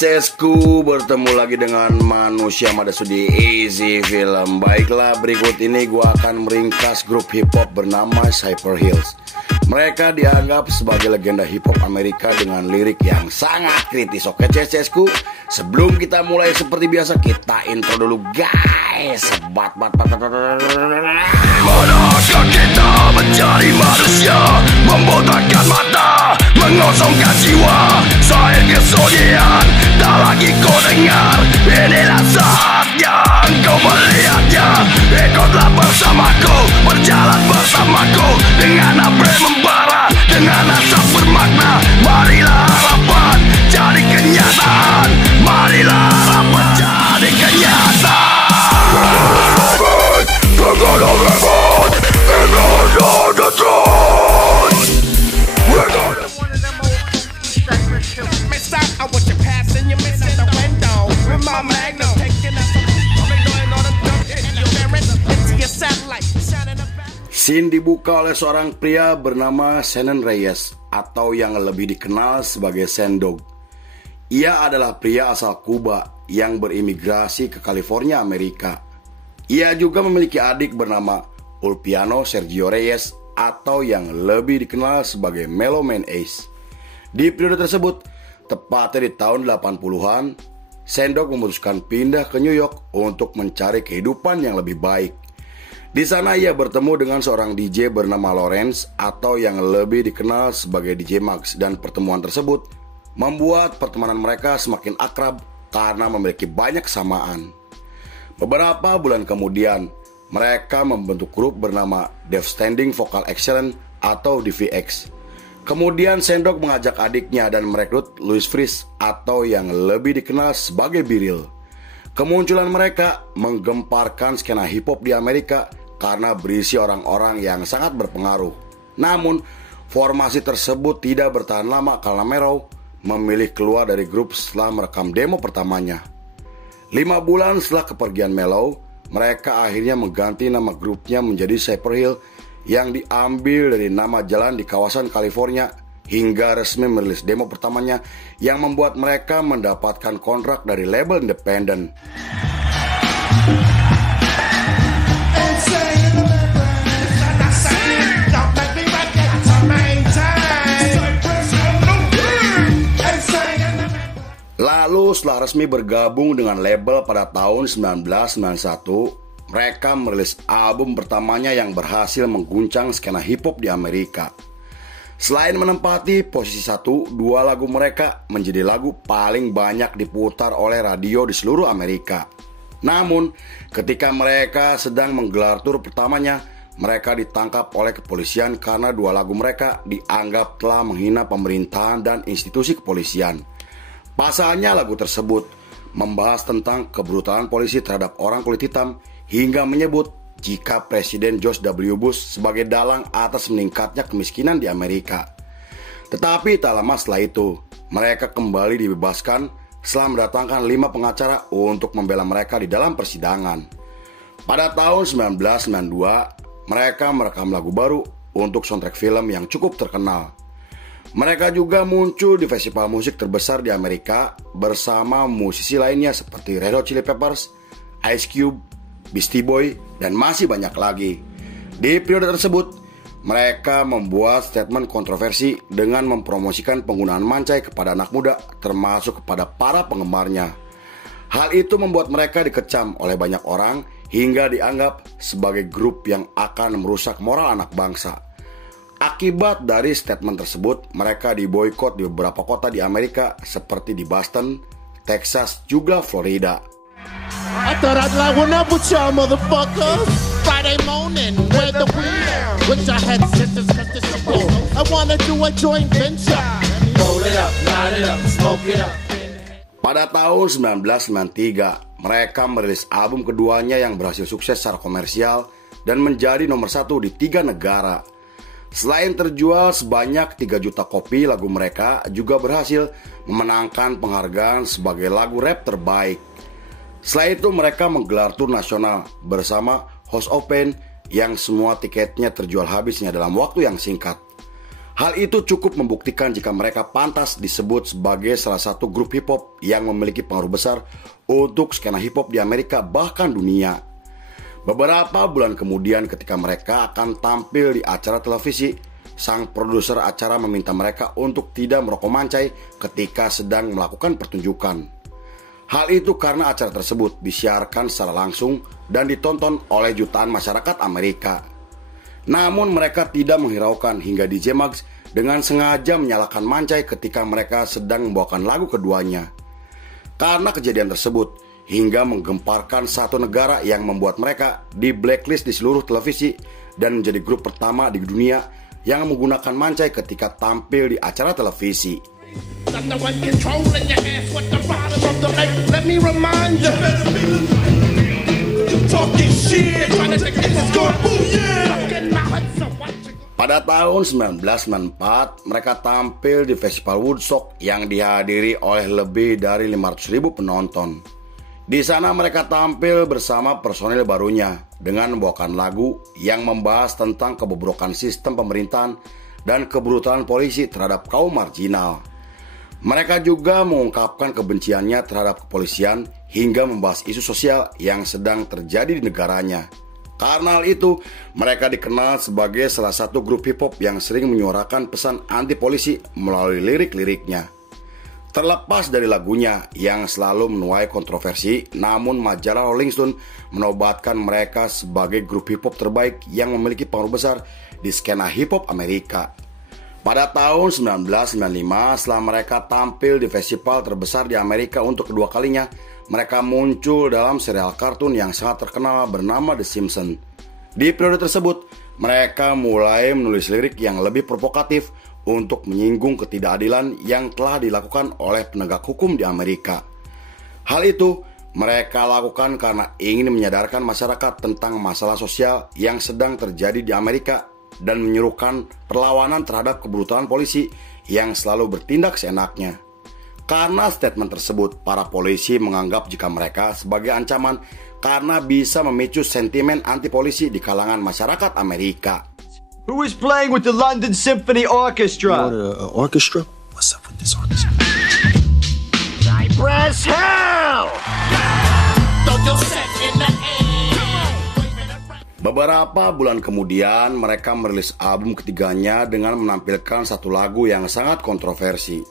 CCSku, bertemu lagi dengan manusia Madasudi Easy Film. Baiklah, berikut ini gua akan meringkas grup hip hop bernama Cypress Hills. Mereka dianggap sebagai legenda hip hop Amerika dengan lirik yang sangat kritis. Oke CCSku, sebelum kita mulai seperti biasa, kita intro dulu guys. Manakah kita mencari manusia, membotakkan mata, mengosongkan jiwa, saya kesunyian, tak lagi kau dengar. Inilah saatnya engkau melihatnya. Ikutlah bersamaku, berjalan bersamaku, dengan apa membara, dengan asap bermakna. Marilah harapan jadi kenyataan, marilah harapan jadi kenyataan. We're gonna revolt, and on the throne. We're gonna. Stop, I want you passing, you're missing the window. With my magnum, taking us some going on your parents into your satellite. Scene dibuka oleh seorang pria bernama Shannon Reyes, atau yang lebih dikenal sebagai Sendog. Ia adalah pria asal Kuba yang berimigrasi ke California, Amerika. Ia juga memiliki adik bernama Ulpiano Sergio Reyes, atau yang lebih dikenal sebagai Mellow Man Ace. Di periode tersebut, tepatnya di tahun 80-an, Sendog memutuskan pindah ke New York untuk mencari kehidupan yang lebih baik. Di sana ia bertemu dengan seorang DJ bernama Lawrence, atau yang lebih dikenal sebagai DJ Max, dan pertemuan tersebut membuat pertemanan mereka semakin akrab karena memiliki banyak kesamaan. Beberapa bulan kemudian, mereka membentuk grup bernama Deaf Standing Vocal Excellence atau DVX. Kemudian Sendog mengajak adiknya dan merekrut Louis Freeze, atau yang lebih dikenal sebagai Biril. Kemunculan mereka menggemparkan skena hip hop di Amerika karena berisi orang-orang yang sangat berpengaruh. Namun, formasi tersebut tidak bertahan lama karena Merrow memilih keluar dari grup setelah merekam demo pertamanya. 5 bulan setelah kepergian Mellow, mereka akhirnya mengganti nama grupnya menjadi Cypress Hills yang diambil dari nama jalan di kawasan California, hingga resmi merilis demo pertamanya yang membuat mereka mendapatkan kontrak dari label independen. Lalu setelah resmi bergabung dengan label pada tahun 1991, mereka merilis album pertamanya yang berhasil mengguncang skena hip hop di Amerika. Selain menempati posisi 1, 2 lagu mereka menjadi lagu paling banyak diputar oleh radio di seluruh Amerika. Namun, ketika mereka sedang menggelar tur pertamanya, mereka ditangkap oleh kepolisian karena 2 lagu mereka dianggap telah menghina pemerintahan dan institusi kepolisian. Pasalnya lagu tersebut membahas tentang kebrutalan polisi terhadap orang kulit hitam, hingga menyebut jika Presiden George W. Bush sebagai dalang atas meningkatnya kemiskinan di Amerika. Tetapi tak lama setelah itu, mereka kembali dibebaskan setelah mendatangkan 5 pengacara untuk membela mereka di dalam persidangan. Pada tahun 1992, mereka merekam lagu baru untuk soundtrack film yang cukup terkenal. Mereka juga muncul di festival musik terbesar di Amerika bersama musisi lainnya seperti Red Hot Chili Peppers, Ice Cube, Beastie Boy, dan masih banyak lagi. Di periode tersebut, mereka membuat statement kontroversi dengan mempromosikan penggunaan mancai kepada anak muda, termasuk kepada para penggemarnya. Hal itu membuat mereka dikecam oleh banyak orang hingga dianggap sebagai grup yang akan merusak moral anak bangsa. Akibat dari statement tersebut, mereka diboikot di beberapa kota di Amerika seperti di Boston, Texas, juga Florida. I thought I'd like one up with y'all motherfuckers. Friday morning, where the weed, with your headsets cause this is cool. I wanna do a joint venture. Roll it up, light it up, smoke it up. Pada tahun 1993, mereka merilis album keduanya yang berhasil sukses secara komersial dan menjadi nomor 1 di 3 negara. Selain terjual sebanyak 3 juta kopi, lagu mereka juga berhasil memenangkan penghargaan sebagai lagu rap terbaik. Setelah itu mereka menggelar tur nasional bersama House of Pain yang semua tiketnya terjual habisnya dalam waktu yang singkat. Hal itu cukup membuktikan jika mereka pantas disebut sebagai salah satu grup hip hop yang memiliki pengaruh besar untuk skena hip hop di Amerika bahkan dunia. Beberapa bulan kemudian ketika mereka akan tampil di acara televisi, sang produser acara meminta mereka untuk tidak merokok mancai ketika sedang melakukan pertunjukan. Hal itu karena acara tersebut disiarkan secara langsung dan ditonton oleh jutaan masyarakat Amerika. Namun mereka tidak menghiraukan hingga DJ Muggs dengan sengaja menyalakan mancai ketika mereka sedang membawakan lagu keduanya. Karena kejadian tersebut hingga menggemparkan satu negara yang membuat mereka di blacklist di seluruh televisi dan menjadi grup pertama di dunia yang menggunakan mancai ketika tampil di acara televisi. I'm the one controlling your ass with the bottom of the lake. Let me remind you. Talking shit, trying to take this score. Pada tahun 1994, mereka tampil di Festival Woodstock yang dihadiri oleh lebih dari 500.000 penonton. Di sana mereka tampil bersama personil barunya dengan membawakan lagu yang membahas tentang kebobrokan sistem pemerintahan dan kebrutalan polisi terhadap kaum marginal. Mereka juga mengungkapkan kebenciannya terhadap kepolisian hingga membahas isu sosial yang sedang terjadi di negaranya. Karena hal itu, mereka dikenal sebagai salah satu grup hip hop yang sering menyuarakan pesan anti polisi melalui lirik-liriknya. Terlepas dari lagunya yang selalu menuai kontroversi, namun majalah Rolling Stone menobatkan mereka sebagai grup hip hop terbaik yang memiliki pengaruh besar di skena hip hop Amerika. Pada tahun 1995, setelah mereka tampil di festival terbesar di Amerika untuk kedua kalinya, mereka muncul dalam serial kartun yang sangat terkenal bernama The Simpsons. Di periode tersebut, mereka mulai menulis lirik yang lebih provokatif untuk menyinggung ketidakadilan yang telah dilakukan oleh penegak hukum di Amerika. Hal itu mereka lakukan karena ingin menyadarkan masyarakat tentang masalah sosial yang sedang terjadi di Amerika dan menyerukan perlawanan terhadap kebrutalan polisi yang selalu bertindak seenaknya. Karena statement tersebut, para polisi menganggap jika mereka sebagai ancaman karena bisa memicu sentimen anti polisi di kalangan masyarakat Amerika. Who is playing with the London Symphony Orchestra? Orchestra? What's up with this orchestra? Cypress Hill! Beberapa bulan kemudian, mereka merilis album ketiganya dengan menampilkan satu lagu yang sangat kontroversi.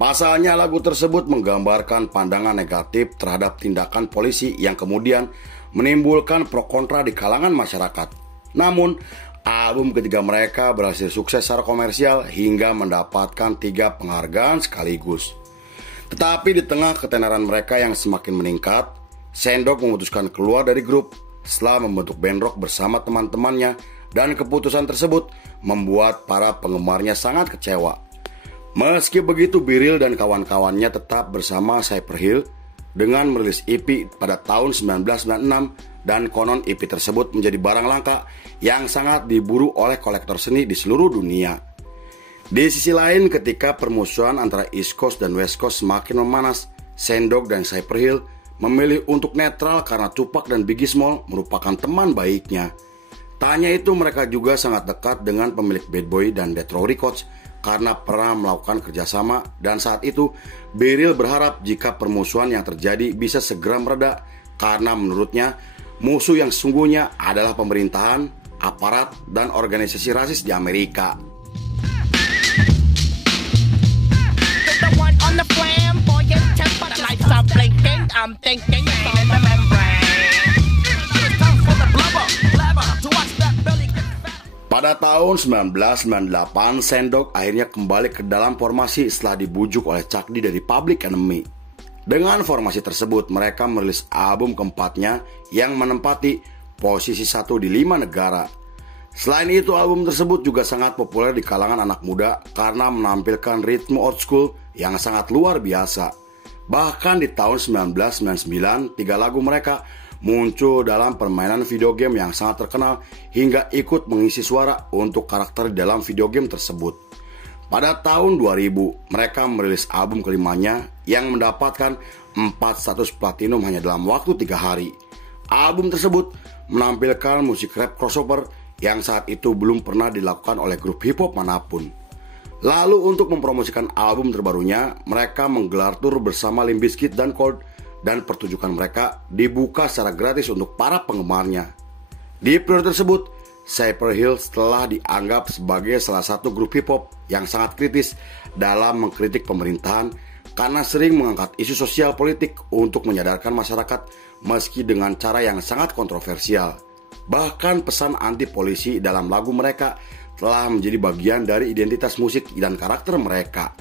Pasalnya, lagu tersebut menggambarkan pandangan negatif terhadap tindakan polisi yang kemudian menimbulkan pro kontra di kalangan masyarakat. Namun, album ketiga mereka berhasil sukses secara komersial hingga mendapatkan 3 penghargaan sekaligus. Tetapi di tengah ketenaran mereka yang semakin meningkat, Sendok memutuskan keluar dari grup setelah membentuk band rock bersama teman-temannya, dan keputusan tersebut membuat para penggemarnya sangat kecewa. Meski begitu, Biril dan kawan-kawannya tetap bersama Cypress Hill dengan merilis EP pada tahun 1996, dan konon EP tersebut menjadi barang langka yang sangat diburu oleh kolektor seni di seluruh dunia. Di sisi lain, ketika permusuhan antara East Coast dan West Coast semakin memanas, Sendok dan Cypress Hill memilih untuk netral karena Tupac dan Biggie Small merupakan teman baiknya. Tak hanya itu, mereka juga sangat dekat dengan pemilik Bad Boy dan Death Row Records karena pernah melakukan kerjasama, dan saat itu Biril berharap jika permusuhan yang terjadi bisa segera mereda karena menurutnya musuh yang sesungguhnya adalah pemerintahan, aparat, dan organisasi rasis di Amerika. I'm thinking it's on the membrane. It's time for the blubber to watch that belly get fat. Pada tahun 1998, Sendok akhirnya kembali ke dalam formasi setelah dibujuk oleh Chuck D dari Public Enemy. Dengan formasi tersebut, mereka merilis album keempatnya yang menempati posisi 1 di 5 negara. Selain itu, album tersebut juga sangat populer di kalangan anak muda karena menampilkan ritme old school yang sangat luar biasa. Bahkan di tahun 1999, 3 lagu mereka muncul dalam permainan video game yang sangat terkenal hingga ikut mengisi suara untuk karakter di dalam video game tersebut. Pada tahun 2000, mereka merilis album kelimanya yang mendapatkan 4 status platinum hanya dalam waktu 3 hari. Album tersebut menampilkan musik rap crossover yang saat itu belum pernah dilakukan oleh grup hip hop manapun. Lalu untuk mempromosikan album terbarunya, mereka menggelar tur bersama Limp Bizkit dan Korn, dan pertunjukan mereka dibuka secara gratis untuk para penggemarnya. Di periode tersebut, Cypress Hill telah dianggap sebagai salah satu grup hip hop yang sangat kritis dalam mengkritik pemerintahan karena sering mengangkat isu sosial politik untuk menyadarkan masyarakat meski dengan cara yang sangat kontroversial. Bahkan pesan anti polisi dalam lagu mereka telah menjadi bagian dari identitas musik dan karakter mereka.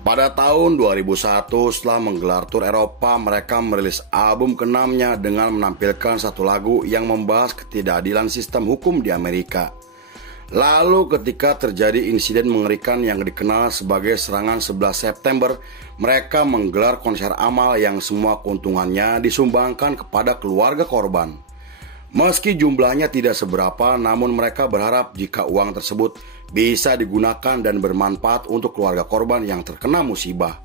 Pada tahun 2001, setelah menggelar tur Eropa, mereka merilis album ke-6-nya dengan menampilkan satu lagu yang membahas ketidakadilan sistem hukum di Amerika. Lalu ketika terjadi insiden mengerikan yang dikenal sebagai serangan 11 September, mereka menggelar konser amal yang semua keuntungannya disumbangkan kepada keluarga korban. Meski jumlahnya tidak seberapa, namun mereka berharap jika uang tersebut bisa digunakan dan bermanfaat untuk keluarga korban yang terkena musibah.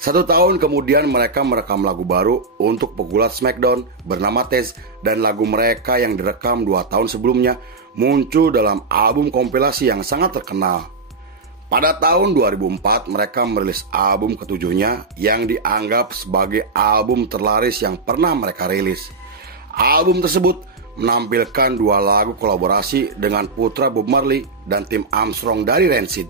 1 tahun kemudian mereka merekam lagu baru untuk pegulat Smackdown bernama Tez, dan lagu mereka yang direkam 2 tahun sebelumnya muncul dalam album kompilasi yang sangat terkenal. Pada tahun 2004 mereka merilis album ke-7-nya yang dianggap sebagai album terlaris yang pernah mereka rilis. Album tersebut menampilkan 2 lagu kolaborasi dengan putra Bob Marley dan Tim Armstrong dari Rancid.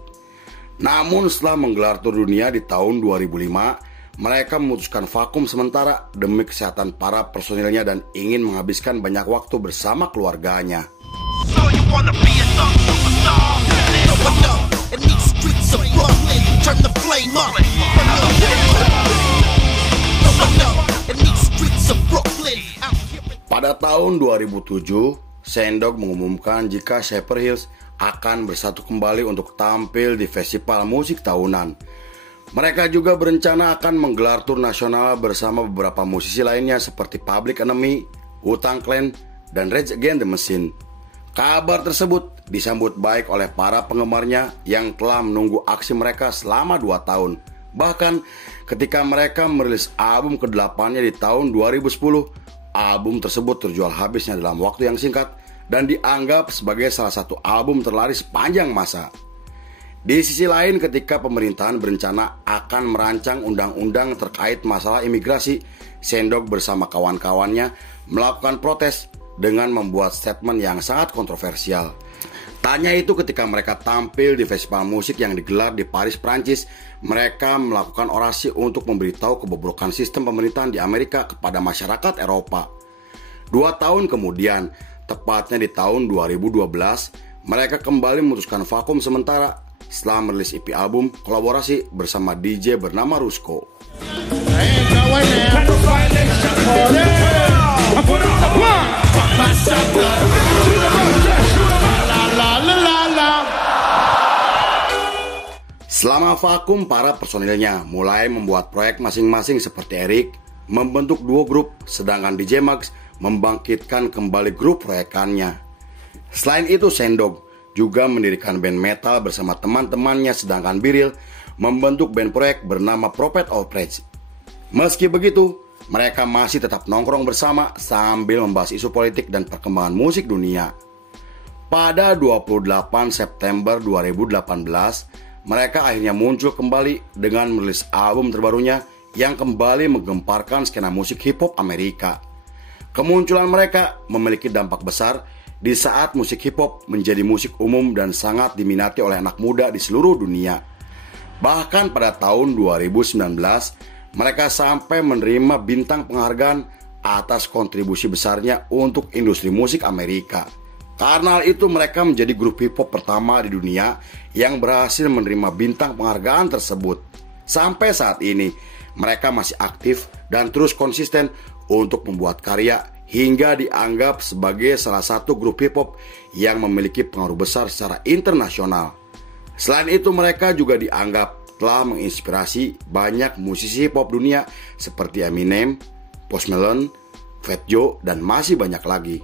Namun setelah menggelar tur dunia di tahun 2005, mereka memutuskan vakum sementara demi kesehatan para personilnya dan ingin menghabiskan banyak waktu bersama keluarganya. So you wanna be a thug superstar? No, in these streets of Brooklyn, turn the flame up. No, in these streets of Brooklyn. Pada tahun 2007, Sendog mengumumkan jika Cypress Hill akan bersatu kembali untuk tampil di festival musik tahunan. Mereka juga berencana akan menggelar tur nasional bersama beberapa musisi lainnya seperti Public Enemy, Wu-Tang Clan, dan Rage Against the Machine. Kabar tersebut disambut baik oleh para penggemarnya yang telah menunggu aksi mereka selama 2 tahun. Bahkan ketika mereka merilis album ke-8-nya di tahun 2010, album tersebut terjual habisnya dalam waktu yang singkat dan dianggap sebagai salah satu album terlaris sepanjang masa. Di sisi lain, ketika pemerintahan berencana akan merancang undang-undang terkait masalah imigrasi, Sendog bersama kawan-kawannya melakukan protes dengan membuat statement yang sangat kontroversial. Tanya itu ketika mereka tampil di festival musik yang digelar di Paris, Prancis, mereka melakukan orasi untuk memberitahu kebobrokan sistem pemerintahan di Amerika kepada masyarakat Eropa. 2 tahun kemudian, tepatnya di tahun 2012, mereka kembali memutuskan vakum sementara setelah merilis EP album kolaborasi bersama DJ bernama Rusko. Selama vakum, para personilnya mulai membuat proyek masing-masing seperti Eric membentuk duo grup, sedangkan DJ Max membangkitkan kembali grup proyekannya. Selain itu, Sendog juga mendirikan band metal bersama teman-temannya, sedangkan Biril membentuk band proyek bernama Prophet of Rage. Meski begitu, mereka masih tetap nongkrong bersama sambil membahas isu politik dan perkembangan musik dunia. Pada 28 September 2018, mereka akhirnya muncul kembali dengan merilis album terbarunya yang kembali menggemparkan skena musik hip hop Amerika. Kemunculan mereka memiliki dampak besar di saat musik hip hop menjadi musik umum dan sangat diminati oleh anak muda di seluruh dunia. Bahkan pada tahun 2019, mereka sampai menerima bintang penghargaan atas kontribusi besarnya untuk industri musik Amerika. Karena itu mereka menjadi grup hip hop pertama di dunia yang berhasil menerima bintang penghargaan tersebut. Sampai saat ini, mereka masih aktif dan terus konsisten untuk membuat karya hingga dianggap sebagai salah satu grup hip hop yang memiliki pengaruh besar secara internasional. Selain itu, mereka juga dianggap telah menginspirasi banyak musisi hip hop dunia seperti Eminem, Post Malone, Fat Joe, dan masih banyak lagi.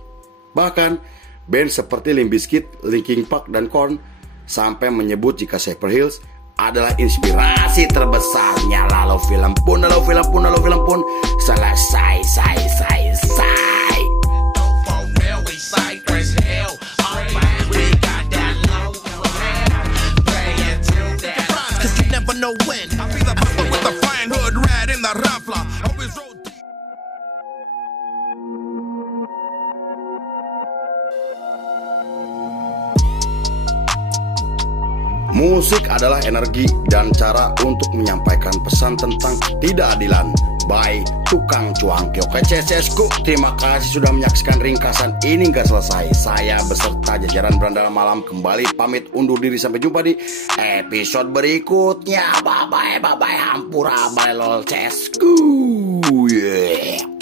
Bahkan band seperti Limp Bizkit, Linkin Park, dan Korn sampai menyebut jika Cypress Hill adalah inspirasi terbesarnya. Lalu film pun selesai. Cause you never know when. I be the papa with the fine hood rat in the raffler. Always roll deep. Musik adalah energi dan cara untuk menyampaikan pesan tentang ketidakadilan by tukang cuangki. Oke CSSku, terima kasih sudah menyaksikan ringkasan ini hingga selesai. Saya beserta jajaran Berandal Malam kembali pamit undur diri. Sampai jumpa di episode berikutnya. Bye bye hampura bye lol CSku. Yeah.